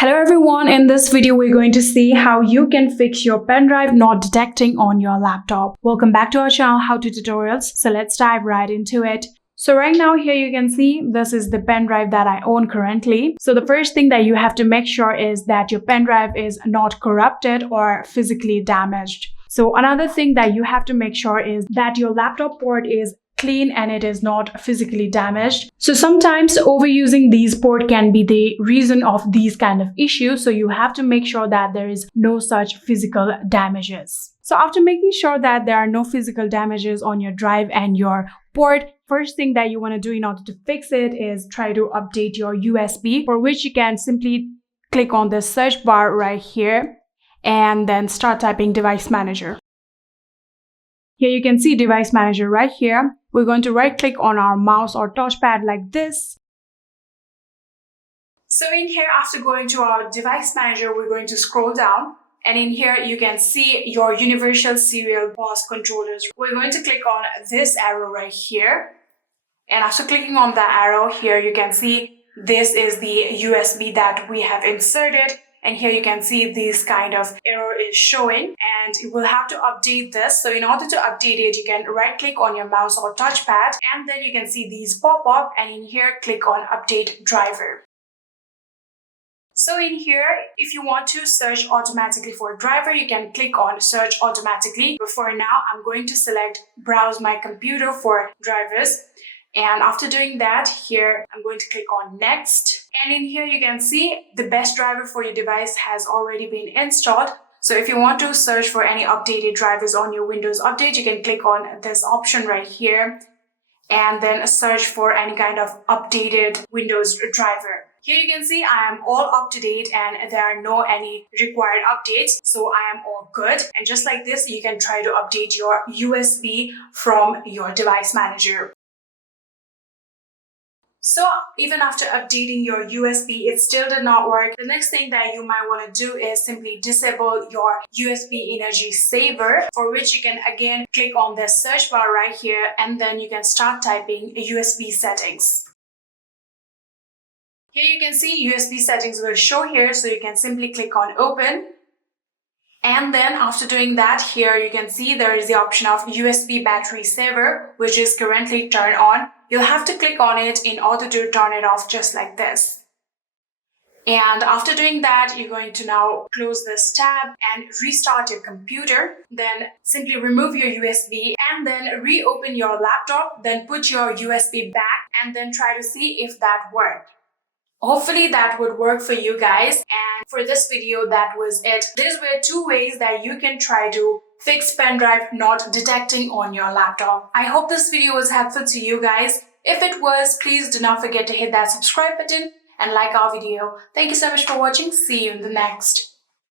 Hello everyone, in this video we're going to see how you can fix your pen drive not detecting on your laptop. Welcome back to our channel How To Tutorials. So let's dive right into it. So right now here you can see this is the pen drive that I own currently. So the first thing that you have to make sure is that your pen drive is not corrupted or physically damaged. So another thing that you have to make sure is that your laptop port is clean and it is not physically damaged. So sometimes overusing these ports can be the reason of these kind of issues. So you have to make sure that there is no such physical damages. So after making sure that there are no physical damages on your drive and your port, first thing that you want to do in order to fix it is try to update your USB, for which you can simply click on the search bar right here and then start typing device manager. Here you can see device manager right here. We're going to right click on our mouse or touchpad like this. So in here, after going to our device manager, we're going to scroll down. And in here, you can see your universal serial bus controllers. We're going to click on this arrow right here. And after clicking on the arrow here, you can see this is the USB that we have inserted. And here you can see this kind of error is showing and you will have to update this. So in order to update it, you can right click on your mouse or touchpad and then you can see these pop up and in here click on update driver. So in here, if you want to search automatically for a driver, you can click on search automatically. But for now, I'm going to select browse my computer for drivers. And after doing that, here I'm going to click on next. And in here you can see the best driver for your device has already been installed. So if you want to search for any updated drivers on your Windows Update, you can click on this option right here and then search for any kind of updated Windows driver. Here you can see I am all up to date and there are no any required updates. So I am all good. And just like this, you can try to update your USB from your device manager. So even after updating your USB, it still did not work. The next thing that you might want to do is simply disable your USB energy saver, for which you can again click on the search bar right here and then you can start typing USB settings. Here you can see USB settings will show here, so you can simply click on open. And then after doing that, here you can see there is the option of USB battery saver, which is currently turned on. You'll have to click on it in order to turn it off just like this. And after doing that, you're going to now close this tab and restart your computer. Then simply remove your USB and then reopen your laptop. Then put your USB back and then try to see if that worked. Hopefully that would work for you guys. And for this video, that was it. These were 2 ways that you can try to fix pen drive not detecting on your laptop. I hope this video was helpful to you guys. If it was, please do not forget to hit that subscribe button and like our video. Thank you so much for watching. See you in the next.